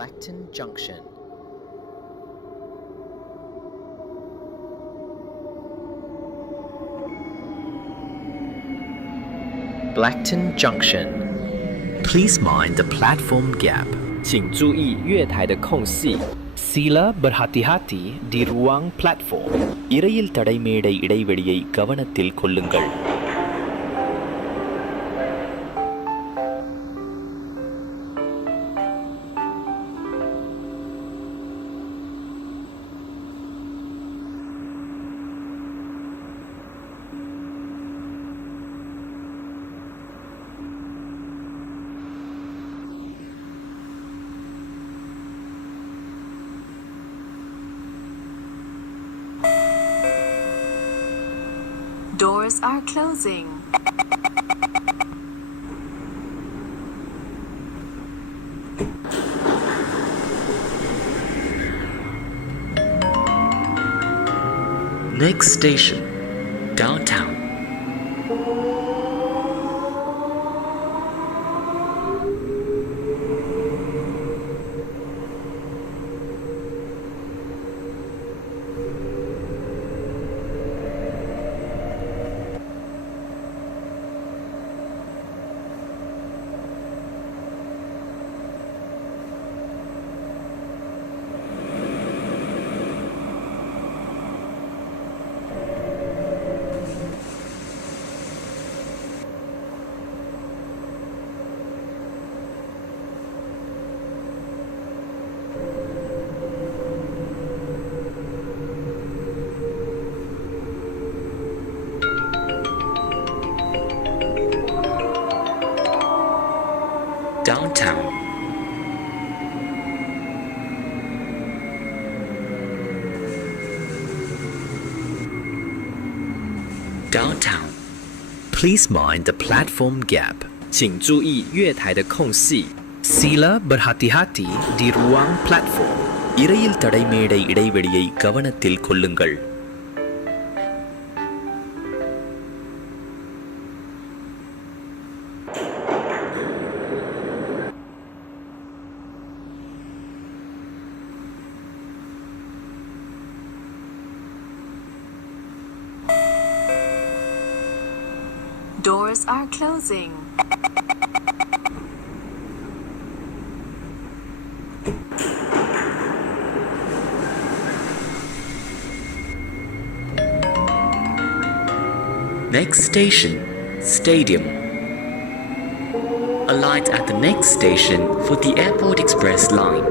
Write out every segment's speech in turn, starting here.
Blackton Junction. Blackton Junction. Please mind the platform gap. 请注意月台的空隙。Sila berhati-hati di ruang platform. இரையில் தடைமேடை இடைவெளியை கவனத்தில் கொள்ளுங்கள். Doors are closing. Next station, downtown. Downtown. Downtown. Please mind the platform gap. 请注意月台的空隙。Sila berhati-hati di ruang platform. இரையில் தடைமேடை இடைவெளியை கவனத்தில் கொள்ளுங்கள். Doors are closing. Next station, Stadium. Alight at the next station for the Airport Express line.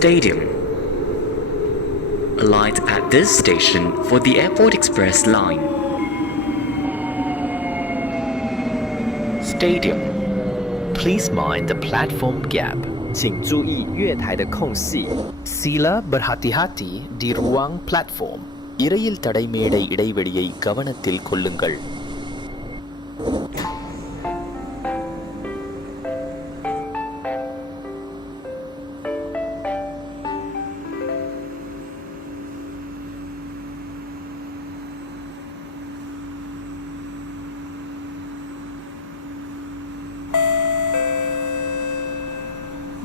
Stadium. Alight at this station for the Airport Express line. Stadium. Please mind the platform gap. 请注意月台的空隙。Sila berhati-hati di ruang platform. இரையில் தடைமேடை இடைவெளியை கவனத்தில் கொள்ளுங்கள்.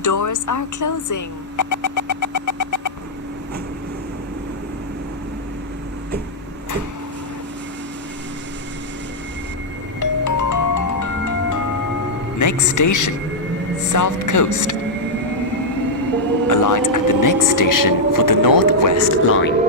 Doors are closing. Next station, South Coast. Alight at the next station for the Northwest line.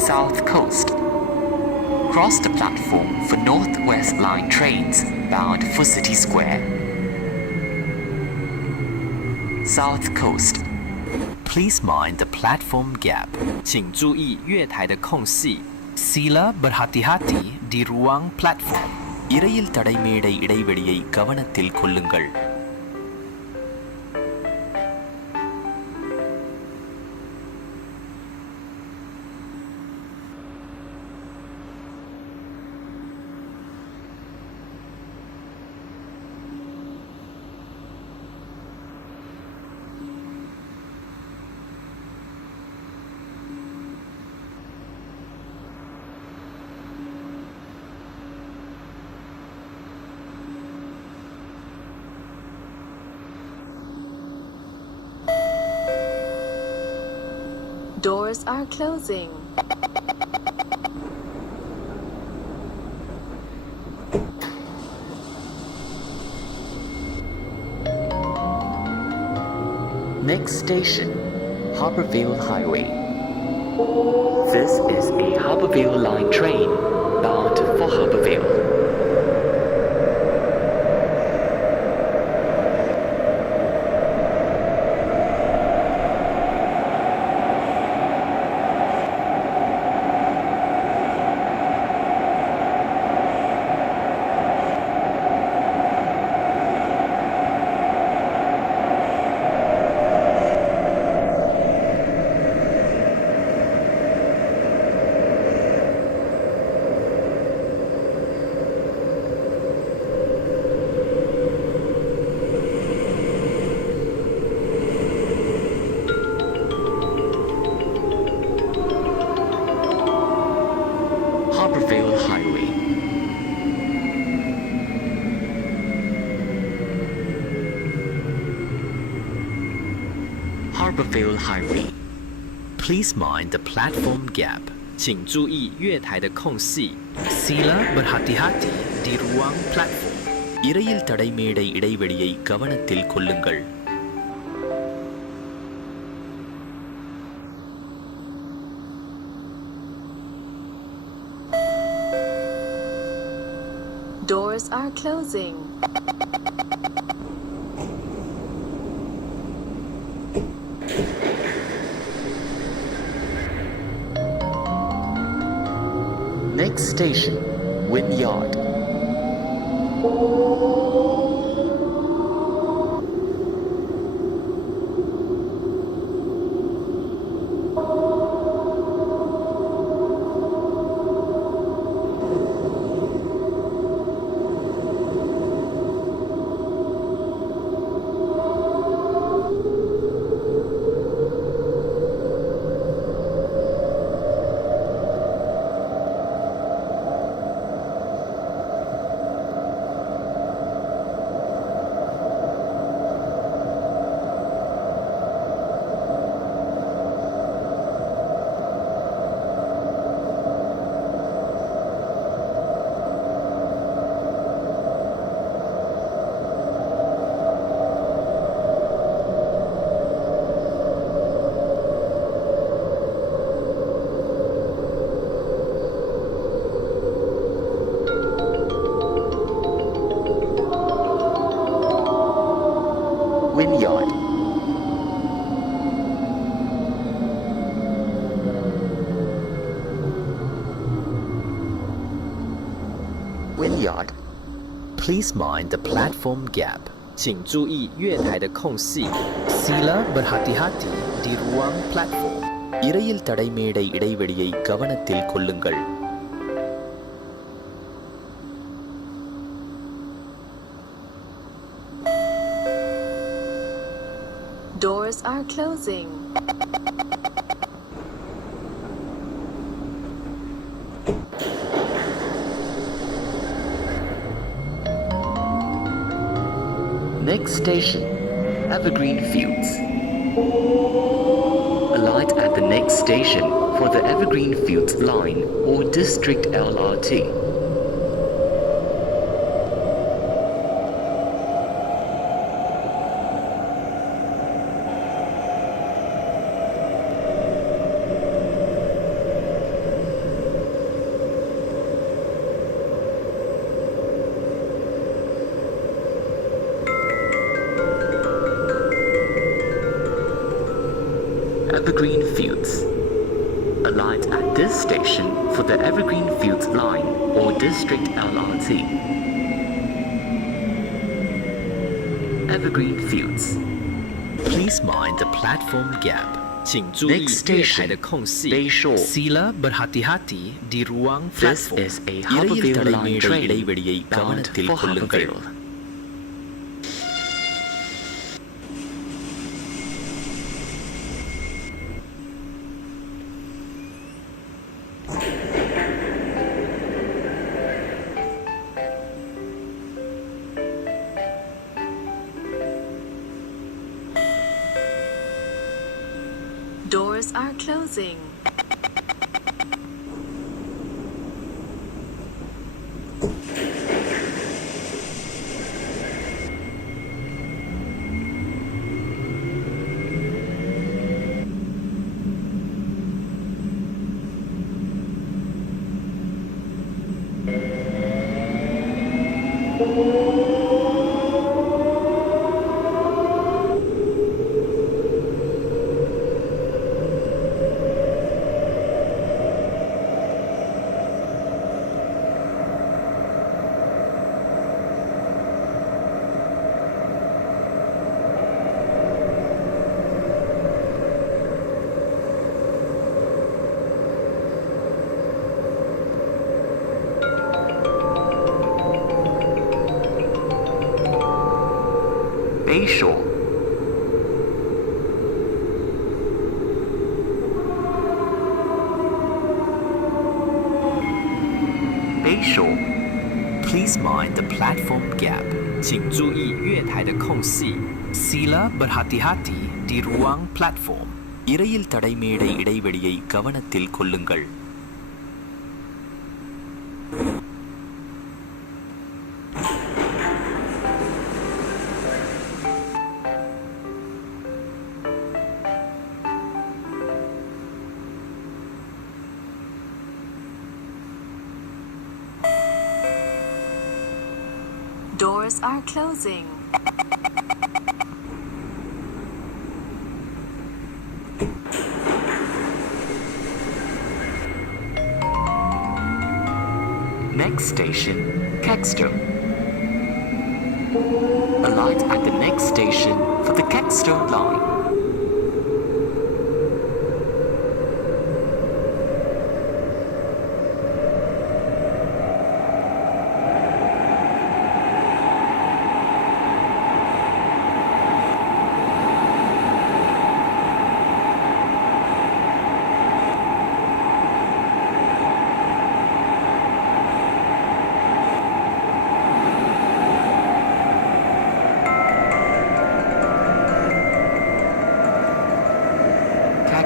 South Coast. Cross the platform for Northwest Line trains bound for City Square. South Coast. Please mind the platform gap. 请注意月台的空隙. Sila berhati-hati di ruang platform. இரயில் தடைமேடை இடைவெளியை கவனத்தில் கொள்ளுங்கள். Doors are closing. Next station, Harborville Highway. This is a Harborville Line train bound for Harborville. Harborville Highway. Harborville Highway. Please mind the platform gap. 请注意月台的空隙. Sila berhati-hati di ruang platform. இரயில் தடைமேடை இடைவெளியை கவனத்தில் கொள்ளுங்கள். Doors are closing. Next station, Windyard. Windyard. Windyard. Please mind the platform gap. 请注意月台的空隙. Sila berhati-hati di ruang platform. இரயில் தடைமேடை இடைவெளியை கவனத்தில் கொள்ளுங்கள். Doors are closing. Next station, Evergreen Fields. Alight at the next station for the Evergreen Fields line or District LRT. Evergreen Fields. Alight at this station for the Evergreen Fields line or District LRT. Evergreen Fields. Please mind the platform gap. 请注意 Next 月 station, 台的空隙。 Bayshore. Sila berhati-hati di ruang This platform. is a இரையில் Harborville line தடைமேடை train இடைவெளியை bound கவனத்தில் for கொள்ளுங்கள். Harborville. Doors are closing. Bayshore. Bayshore. Please mind the platform gap. 请注意月台的空隙。Sila berhati-hati di ruang platform. இரையில் தடைமேடை இடைவெளியை கவனத்தில் கொள்ளுங்கள். Doors are closing. Next station, Cstone. Alight at the next station for the Cstone line.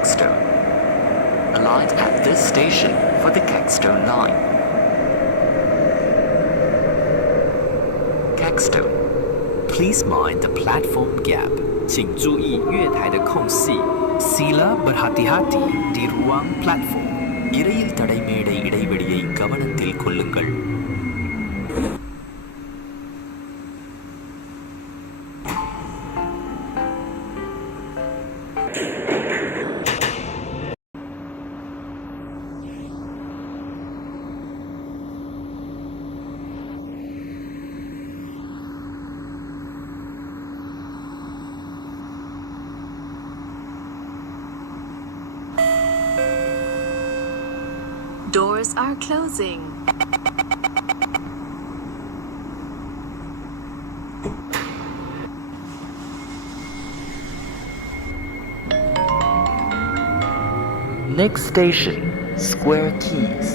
Cstone. Alight at this station for the Cstone line. Cstone. Please mind the platform gap. 请注意月台的空隙。Sila berhati-hati di ruang platform. இரையில் தடைமேடை இடைவெளியை கவனத்தில் கொள்ளுங்கள். Doors are closing. Next station, Square Keys.